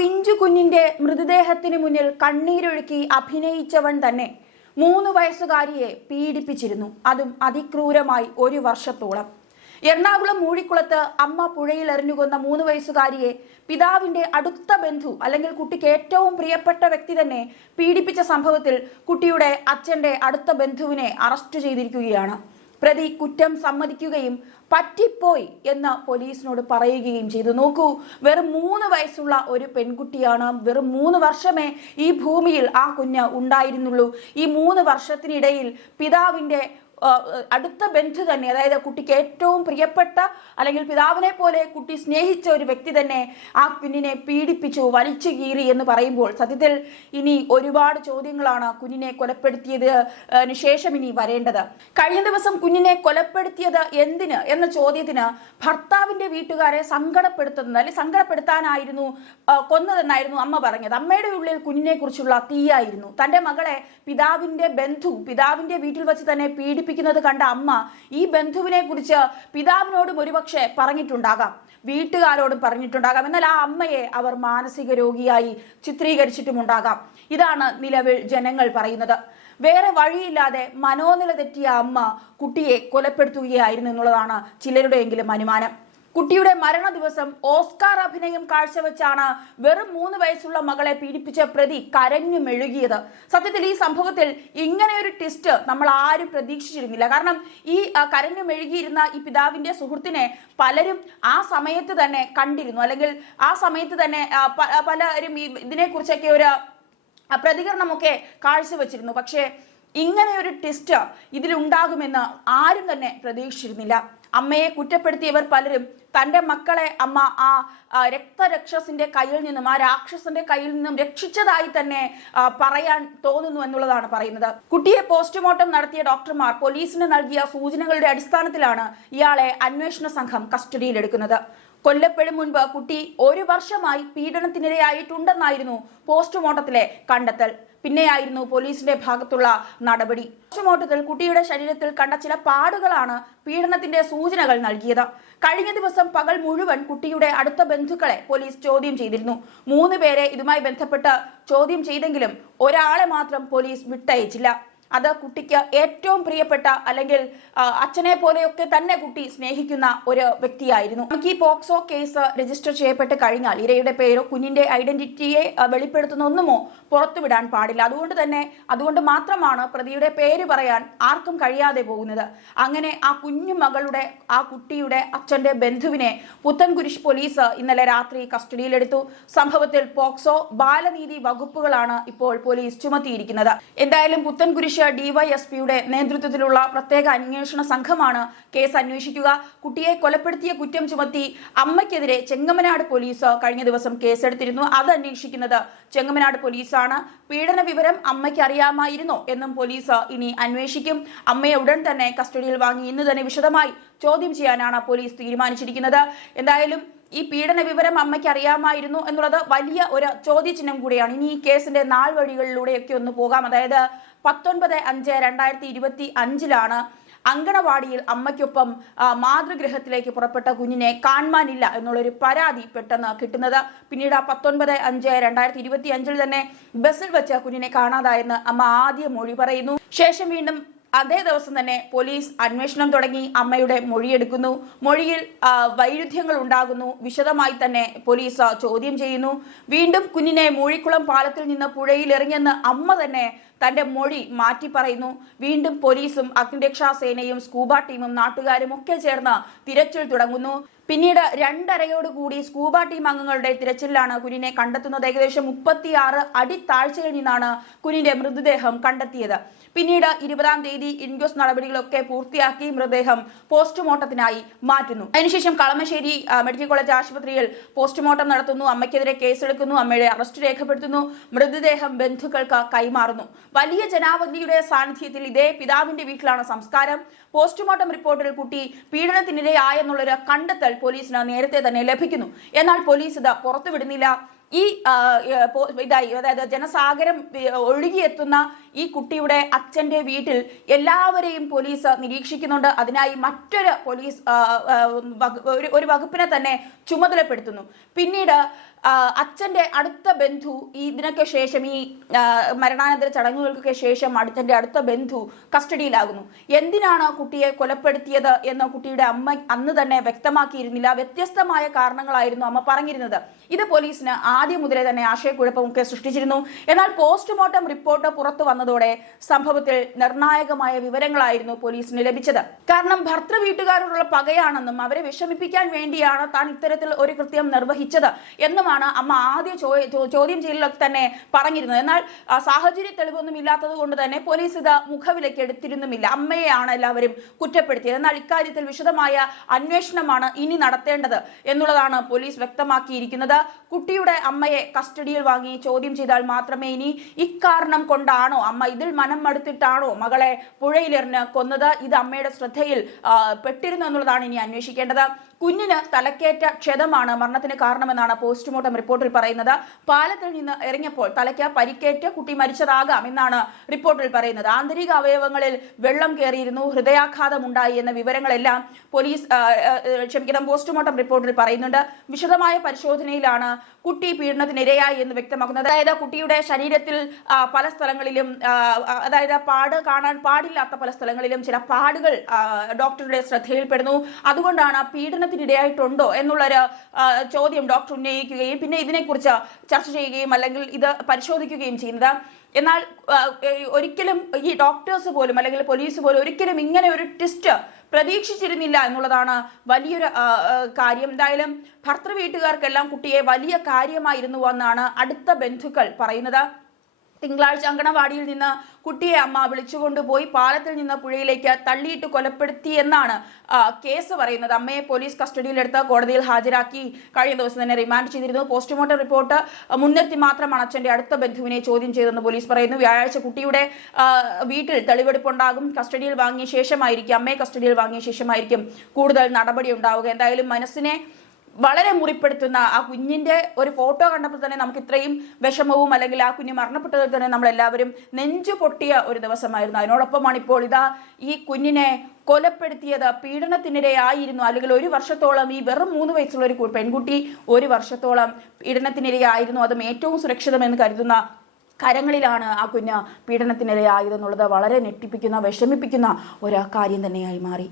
പിഞ്ചു കുഞ്ഞിന്റെ മൃതദേഹത്തിന് മുന്നിൽ കണ്ണീരൊഴുക്കി അഭിനയിച്ചവൻ തന്നെ 3 വയസ്സുകാരിയെ പീഡിപ്പിച്ചിരുന്നു. അതും അതിക്രൂരമായി 1 വർഷത്തോളം. എറണാകുളം മൂഴിക്കുളത്ത് അമ്മ പുഴയിൽ എറിഞ്ഞുകൊന്ന 3 വയസ്സുകാരിയെ പിതാവിന്റെ അടുത്ത ബന്ധു അല്ലെങ്കിൽ കുട്ടിക്ക് ഏറ്റവും പ്രിയപ്പെട്ട വ്യക്തി തന്നെ പീഡിപ്പിച്ച സംഭവത്തിൽ കുട്ടിയുടെ അച്ഛന്റെ അടുത്ത ബന്ധുവിനെ അറസ്റ്റ് ചെയ്തിരിക്കുകയാണ്. പ്രതി കുറ്റം സമ്മതിക്കുകയും പറ്റിപ്പോയി എന്ന് പോലീസിനോട് പറയുകയും ചെയ്തു. നോക്കൂ, വെറും 3 വയസ്സുള്ള ഒരു പെൺകുട്ടിയാണ്. വെറും 3 വർഷമേ ഈ ഭൂമിയിൽ ആ കുഞ്ഞ് ഉണ്ടായിരുന്നുള്ളൂ. ഈ 3 വർഷത്തിനിടയിൽ പിതാവിന്റെ അടുത്ത ബന്ധു തന്നെ, അതായത് കുട്ടിക്ക് ഏറ്റവും പ്രിയപ്പെട്ട അല്ലെങ്കിൽ പിതാവിനെ പോലെ കുട്ടി സ്നേഹിച്ച ഒരു വ്യക്തി തന്നെ ആ കുഞ്ഞിനെ പീഡിപ്പിച്ചു, വലിച്ചു കീറി എന്ന് പറയുമ്പോൾ സത്യത്തിൽ ഇനി ഒരുപാട് ചോദ്യങ്ങളാണ് കുഞ്ഞിനെ കൊലപ്പെടുത്തിയതിന് ശേഷം ഇനി വരേണ്ടത്. കഴിഞ്ഞ ദിവസം കുഞ്ഞിനെ കൊലപ്പെടുത്തിയത് എന്തിന് എന്ന ചോദ്യത്തിന് ഭർത്താവിന്റെ വീട്ടുകാരെ സങ്കടപ്പെടുത്താനായിരുന്നു കൊന്നതെന്നായിരുന്നു അമ്മ പറഞ്ഞത്. അമ്മയുടെ ഉള്ളിൽ കുഞ്ഞിനെ കുറിച്ചുള്ള തീയായിരുന്നു. തന്റെ മകളെ പിതാവിന്റെ വീട്ടിൽ വെച്ച് തന്നെ പീഡിപ്പിക്കുന്നത് കണ്ട അമ്മ ഈ ബന്ധുവിനെ കുറിച്ച് പിതാവിനോടും ഒരുപക്ഷെ പറഞ്ഞിട്ടുണ്ടാകാം, വീട്ടുകാരോടും പറഞ്ഞിട്ടുണ്ടാകാം. എന്നാൽ ആ അമ്മയെ അവർ മാനസിക രോഗിയായി ചിത്രീകരിച്ചിട്ടുമുണ്ടാകാം. ഇതാണ് നിലവിൽ ജനങ്ങൾ പറയുന്നത്. വേറെ വഴിയില്ലാതെ മനോനില തെറ്റിയ അമ്മ കുട്ടിയെ കൊലപ്പെടുത്തുകയായിരുന്നു എന്നുള്ളതാണ് ചിലരുടെയെങ്കിലും അനുമാനം. കുട്ടിയുടെ മരണ ദിവസം ഓസ്കാർ അഭിനയം കാഴ്ചവെച്ചാണ് വെറും 3 വയസ്സുള്ള മകളെ പീഡിപ്പിച്ച പ്രതി കരഞ്ഞു മെഴുകിയത്. സത്യത്തിൽ ഈ സംഭവത്തിൽ ഇങ്ങനെ ഒരു ട്വിസ്റ്റ് നമ്മൾ ആരും പ്രതീക്ഷിച്ചിരുന്നില്ല. കാരണം ഈ കരഞ്ഞു മെഴുകിയിരുന്ന ഈ പിതാവിന്റെ സുഹൃത്തിനെ പലരും ആ സമയത്ത് തന്നെ കണ്ടിരുന്നു, അല്ലെങ്കിൽ ആ സമയത്ത് തന്നെ പലരും ഇതിനെക്കുറിച്ചൊക്കെ ഒരു പ്രതികരണമൊക്കെ കാഴ്ചവെച്ചിരുന്നു. പക്ഷേ ഇങ്ങനെ ഒരു ട്വിസ്റ്റ് ഇതിലുണ്ടാകുമെന്ന് ആരും തന്നെ പ്രതീക്ഷിച്ചിരുന്നില്ല. അമ്മയെ കുറ്റപ്പെടുത്തിയവർ പലരും തന്റെ മക്കളെ അമ്മ ആ രക്തരക്ഷസിന്റെ കയ്യിൽ നിന്നും, ആ രാക്ഷസന്റെ കയ്യിൽ നിന്നും രക്ഷിച്ചതായി തന്നെ പറയാൻ തോന്നുന്നു എന്നുള്ളതാണ് പറയുന്നത്. കുട്ടിയെ പോസ്റ്റ്മോർട്ടം നടത്തിയ ഡോക്ടർമാർ പോലീസിന് നൽകിയ സൂചനകളുടെ അടിസ്ഥാനത്തിലാണ് ഇയാളെ അന്വേഷണ സംഘം കസ്റ്റഡിയിലെടുക്കുന്നത്. കൊല്ലപ്പെടും മുൻപ് കുട്ടി 1 വർഷമായി പീഡനത്തിനിരയായിട്ടുണ്ടെന്നായിരുന്നു പോസ്റ്റ്മോർട്ടത്തിലെ കണ്ടെത്തൽ. പിന്നെയായിരുന്നു പോലീസിന്റെ ഭാഗത്തുള്ള നടപടി. പോസ്റ്റ്മോർട്ടത്തിൽ കുട്ടിയുടെ ശരീരത്തിൽ കണ്ട ചില പാടുകളാണ് പീഡനത്തിന്റെ സൂചനകൾ നൽകിയത്. കഴിഞ്ഞ ദിവസം പകൽ മുഴുവൻ കുട്ടിയുടെ അടുത്ത ബന്ധുക്കളെ പോലീസ് ചോദ്യം ചെയ്തിരുന്നു. 3 പേരെ ഇതുമായി ബന്ധപ്പെട്ട് ചോദ്യം ചെയ്തെങ്കിലും ഒരാളെ മാത്രം പോലീസ് വിട്ടയച്ചില്ല. അത് കുട്ടിക്ക് ഏറ്റവും പ്രിയപ്പെട്ട അല്ലെങ്കിൽ അച്ഛനെ പോലെയൊക്കെ തന്നെ കുട്ടി സ്നേഹിക്കുന്ന ഒരു വ്യക്തിയായിരുന്നു. നമുക്ക് ഈ പോക്സോ കേസ് രജിസ്റ്റർ ചെയ്യപ്പെട്ട് കഴിഞ്ഞാൽ ഇരയുടെ പേരോ കുഞ്ഞിന്റെ ഐഡന്റിറ്റിയെ വെളിപ്പെടുത്തുന്ന ഒന്നുമോ പുറത്തുവിടാൻ പാടില്ല. അതുകൊണ്ട് മാത്രമാണ് പ്രതിയുടെ പേര് പറയാൻ ആർക്കും കഴിയാതെ പോകുന്നത്. അങ്ങനെ ആ കുഞ്ഞു മകളുടെ, ആ കുട്ടിയുടെ അച്ഛന്റെ ബന്ധുവിനെ പുത്തൻകുരിശ് പോലീസ് ഇന്നലെ രാത്രി കസ്റ്റഡിയിലെടുത്തു. സംഭവത്തിൽ പോക്സോ, ബാലനീതി വകുപ്പുകളാണ് ഇപ്പോൾ പോലീസ് ചുമത്തിയിരിക്കുന്നത്. എന്തായാലും പുത്തൻകുരിശ് ഡിവൈഎസ്പിയുടെ നേതൃത്വത്തിലുള്ള പ്രത്യേക അന്വേഷണ സംഘമാണ് കേസ് അന്വേഷിക്കുക. കുട്ടിയെ കൊലപ്പെടുത്തിയ കുറ്റം ചുമത്തി അമ്മയ്ക്കെതിരെ ചെങ്ങമനാട് പോലീസ് കഴിഞ്ഞ ദിവസം കേസെടുത്തിരുന്നു. അത് അന്വേഷിക്കുന്നത് ചെങ്ങമനാട് പോലീസാണ്. പീഡന വിവരം അമ്മയ്ക്ക് അറിയാമായിരുന്നോ എന്നും പോലീസ് ഇനി അന്വേഷിക്കും. അമ്മയെ ഉടൻ തന്നെ കസ്റ്റഡിയിൽ വാങ്ങി ഇന്ന് തന്നെ വിശദമായി ചോദ്യം ചെയ്യാനാണ് പോലീസ് തീരുമാനിച്ചിരിക്കുന്നത്. എന്തായാലും ഈ പീഡന വിവരം അമ്മയ്ക്ക് അറിയാമായിരുന്നു എന്നുള്ളത് വലിയ ഒരു ചോദ്യചിഹ്നം കൂടിയാണ്. ഇനി ഈ കേസിന്റെ നാൾ വഴികളിലൂടെയൊക്കെ ഒന്ന് പോകാം. അതായത് 19/5/2025 അങ്കണവാടിയിൽ അമ്മയ്ക്കൊപ്പം മാതൃഗൃഹത്തിലേക്ക് പുറപ്പെട്ട കുഞ്ഞിനെ കാണാനില്ല എന്നുള്ളൊരു പരാതി പെട്ടെന്ന് കിട്ടുന്നത്. പിന്നീട് 19/5/2025 തന്നെ ബസ്സിൽ വെച്ച് കുഞ്ഞിനെ കാണാതായെന്ന് അമ്മ ആദ്യം മൊഴി പറയുന്നു. ശേഷം വീണ്ടും അതേ ദിവസം തന്നെ പോലീസ് അന്വേഷണം തുടങ്ങി. അമ്മയുടെ മൊഴിയെടുക്കുന്നു. മൊഴിയിൽ വൈരുദ്ധ്യങ്ങൾ ഉണ്ടാകുന്നു. വിശദമായി തന്നെ പോലീസ് ചോദ്യം ചെയ്യുന്നു. വീണ്ടും കുഞ്ഞിനെ മൂഴിക്കുളം പാലത്തിൽ നിന്ന് പുഴയിൽ എറിഞ്ഞെന്ന് അമ്മ തന്നെ തന്റെ മൊഴി മാറ്റി പറയുന്നു. വീണ്ടും പോലീസും അഗ്നിരക്ഷാസേനയും സ്കൂബ ടീമും നാട്ടുകാരും ഒക്കെ ചേർന്ന് തിരച്ചിൽ തുടങ്ങുന്നു. പിന്നീട് 2:30യോടുകൂടി സ്കൂബ ടീം അംഗങ്ങളുടെ തിരച്ചിലാണ് കുഞ്ഞിനെ കണ്ടെത്തുന്നത്. ഏകദേശം 36 അടി താഴ്ചയിൽ നിന്നാണ് കുഞ്ഞിന്റെ മൃതദേഹം കണ്ടെത്തിയത്. പിന്നീട് 20-ാം തീയതി ഇൻക്വസ്റ്റ് നടപടികളൊക്കെ പൂർത്തിയാക്കി മൃതദേഹം പോസ്റ്റ്മോർട്ടത്തിനായി മാറ്റുന്നു. അതിനുശേഷം കളമശ്ശേരി മെഡിക്കൽ കോളേജ് ആശുപത്രിയിൽ പോസ്റ്റ്മോർട്ടം നടത്തുന്നു. അമ്മയ്ക്കെതിരെ കേസെടുക്കുന്നു. അമ്മയുടെ അറസ്റ്റ് രേഖപ്പെടുത്തുന്നു. മൃതദേഹം ബന്ധുക്കൾക്ക് കൈമാറുന്നു. വലിയ ജനാവലിയുടെ സാന്നിധ്യത്തിൽ ഇതേ പിതാവിന്റെ വീട്ടിലാണ് സംസ്കാരം. പോസ്റ്റ്മോർട്ടം റിപ്പോർട്ടിൽ കുട്ടി പീഡനത്തിനിരയായെന്നുള്ളൊരു കണ്ടെത്തൽ പോലീസിന് നേരത്തെ തന്നെ ലഭിക്കുന്നു. എന്നാൽ പോലീസ് ഇത് പുറത്തുവിടുന്നില്ല. ഈ അതായത് ജനസാഗരം ഒഴുകിയെത്തുന്ന ഈ കുട്ടിയുടെ അച്ഛന്റെ വീട്ടിൽ എല്ലാവരെയും പോലീസ് നിരീക്ഷിക്കുന്നുണ്ട്. അതിനായി മറ്റൊരു പോലീസ് ഒരു വകുപ്പിനെ തന്നെ ചുമതലപ്പെടുത്തുന്നു. പിന്നീട് അച്ഛന്റെ അടുത്ത ബന്ധു ഇതിനൊക്കെ ശേഷം ഈ മരണാനന്തര ചടങ്ങുകൾക്കൊക്കെ ശേഷം അച്ഛന്റെ അടുത്ത ബന്ധു കസ്റ്റഡിയിലാകുന്നു. എന്തിനാണ് കുട്ടിയെ കൊലപ്പെടുത്തിയത് എന്ന് കുട്ടിയുടെ അമ്മ അന്ന് തന്നെ വ്യക്തമാക്കിയിരുന്നില്ല. വ്യത്യസ്തമായ കാരണങ്ങളായിരുന്നു അമ്മ പറഞ്ഞിരുന്നത്. ഇത് പോലീസിന് ആദ്യം മുതലേ തന്നെ ആശയക്കുഴപ്പമൊക്കെ സൃഷ്ടിച്ചിരുന്നു. എന്നാൽ പോസ്റ്റ്മോർട്ടം റിപ്പോർട്ട് പുറത്തു വന്നതോടെ സംഭവത്തിൽ നിർണായകമായ വിവരങ്ങളായിരുന്നു പോലീസിന് ലഭിച്ചത്. കാരണം ഭർത്തൃ വീട്ടുകാരോടുള്ള പകയാണെന്നും അവരെ വിഷമിപ്പിക്കാൻ വേണ്ടിയാണ് താൻ ഇത്തരത്തിൽ ഒരു കൃത്യം നിർവഹിച്ചത് എന്നുമാണ് അമ്മ ആദ്യ ചോദ്യം ചെയ്യലൊക്കെ തന്നെ പറഞ്ഞിരുന്നത്. എന്നാൽ സാഹചര്യ തെളിവൊന്നും ഇല്ലാത്തത് കൊണ്ട് തന്നെ പോലീസ് ഇത് മുഖവിലേക്ക് എടുത്തിരുന്നുമില്ല. അമ്മയെയാണ് എല്ലാവരും കുറ്റപ്പെടുത്തിയത്. എന്നാൽ ഇക്കാര്യത്തിൽ വിശദമായ അന്വേഷണമാണ് ഇനി നടത്തേണ്ടത് എന്നുള്ളതാണ് പോലീസ് വ്യക്തമാക്കിയിരിക്കുന്നത്. കുട്ടിയുടെ അമ്മയെ കസ്റ്റഡിയിൽ വാങ്ങി ചോദ്യം ചെയ്താൽ മാത്രമേ ഇനി ഇക്കാരണം കൊണ്ടാണോ അമ്മ ഇതിൽ മനം മടുത്തിട്ടാണോ മകളെ പുഴയിലെറിഞ്ഞ് കൊന്നത്, ഇത് അമ്മയുടെ ശ്രദ്ധയിൽ പെട്ടിരുന്നു എന്നുള്ളതാണ് ഇനി അന്വേഷിക്കേണ്ടത്. കുഞ്ഞിന് തലക്കേറ്റ ക്ഷതമാണ് മരണത്തിന് കാരണമെന്നാണ് പോസ്റ്റ്മോർട്ടം റിപ്പോർട്ടിൽ പറയുന്നത്. പാലത്തിൽ നിന്ന് ഇറങ്ങിയപ്പോൾ തലയ്ക്ക് പരിക്കേറ്റ് കുട്ടി മരിച്ചതാകാം എന്നാണ് റിപ്പോർട്ടിൽ പറയുന്നത്. ആന്തരിക അവയവങ്ങളിൽ വെള്ളം കയറിയിരുന്നു, ഹൃദയാഘാതം ഉണ്ടായി എന്ന വിവരങ്ങളെല്ലാം പോസ്റ്റ്മോർട്ടം റിപ്പോർട്ടിൽ പറയുന്നുണ്ട്. വിശദമായ പരിശോധനയിലാണ് കുട്ടി പീഡനത്തിനിരയായി എന്ന് വ്യക്തമാക്കുന്നത്. അതായത് കുട്ടിയുടെ ശരീരത്തിൽ പല സ്ഥലങ്ങളിലും അതായത് പാട് കാണാൻ പാടില്ലാത്ത പല സ്ഥലങ്ങളിലും ചില പാടുകൾ ഡോക്ടറുടെ ശ്രദ്ധയിൽപ്പെടുന്നു. അതുകൊണ്ടാണ് പീഡനത്തിനിരയായിട്ടുണ്ടോ എന്നുള്ളൊരു ചോദ്യം ഡോക്ടർ ഉന്നയിക്കുകയും പിന്നെ ഇതിനെക്കുറിച്ച് ചർച്ച ചെയ്യുകയും അല്ലെങ്കിൽ ഇത് പരിശോധിക്കുകയും ചെയ്യുന്നത്. എന്നാൽ ഒരിക്കലും ഈ ഡോക്ടേഴ്സ് പോലും അല്ലെങ്കിൽ പോലീസ് പോലും ഒരിക്കലും ഇങ്ങനെ ഒരു ട്വിസ്റ്റ് പ്രതീക്ഷിച്ചിരുന്നില്ല എന്നുള്ളതാണ് വലിയൊരു കാര്യം. എന്തായാലും ഭർത്തൃ വീട്ടുകാർക്കെല്ലാം കുട്ടിയെ വലിയ കാര്യമായിരുന്നു എന്നാണ് അടുത്ത ബന്ധുക്കൾ പറയുന്നത്. തിങ്കളാഴ്ച അങ്കണവാടിയിൽ നിന്ന് കുട്ടിയെ അമ്മ വിളിച്ചുകൊണ്ടുപോയി പാലത്തിൽ നിന്ന് പുഴയിലേക്ക് തള്ളിയിട്ട് കൊലപ്പെടുത്തി എന്നാണ് കേസ് പറയുന്നത്. അമ്മയെ പോലീസ് കസ്റ്റഡിയിലെടുത്ത് കോടതിയിൽ ഹാജരാക്കി കഴിഞ്ഞ ദിവസം തന്നെ റിമാൻഡ് ചെയ്തിരുന്നു. പോസ്റ്റ്മോർട്ടം റിപ്പോർട്ട് മുൻനിർത്തി മാത്രമാണ് അച്ഛന്റെ അടുത്ത ബന്ധുവിനെ ചോദ്യം ചെയ്തതെന്ന് പോലീസ് പറയുന്നു. വ്യാഴാഴ്ച കുട്ടിയുടെ വീട്ടിൽ തെളിവെടുപ്പുണ്ടാകും. കസ്റ്റഡിയിൽ വാങ്ങിയ ശേഷമായിരിക്കും അമ്മയെ കസ്റ്റഡിയിൽ വാങ്ങിയ ശേഷമായിരിക്കും കൂടുതൽ നടപടി ഉണ്ടാവുക. എന്തായാലും മനസ്സിനെ വളരെ മുറിപ്പെടുത്തുന്ന ആ കുഞ്ഞിന്റെ ഒരു ഫോട്ടോ കണ്ടപ്പോൾ തന്നെ നമുക്ക് ഇത്രയും വിഷമവും അല്ലെങ്കിൽ ആ കുഞ്ഞ് മരണപ്പെട്ടതിൽ തന്നെ നമ്മളെല്ലാവരും നെഞ്ചു പൊട്ടിയ ഒരു ദിവസമായിരുന്നു. അതിനോടൊപ്പമാണ് ഇപ്പോൾ ഇതാ ഈ കുഞ്ഞിനെ കൊലപ്പെടുത്തിയത് പീഡനത്തിനിരയായിരുന്നു. അല്ലെങ്കിൽ ഒരു വർഷത്തോളം ഈ വെറും 3 വയസ്സുള്ള ഒരു പെൺകുട്ടി 1 വർഷത്തോളം പീഡനത്തിനിരയായിരുന്നു. അതും ഏറ്റവും സുരക്ഷിതമെന്ന് കരുതുന്ന കരങ്ങളിലാണ് ആ കുഞ്ഞ് പീഡനത്തിനിരയായതെന്നുള്ളത് വളരെ ഞെട്ടിപ്പിക്കുന്ന വിഷമിപ്പിക്കുന്ന ഒരു കാര്യം തന്നെയായി മാറി.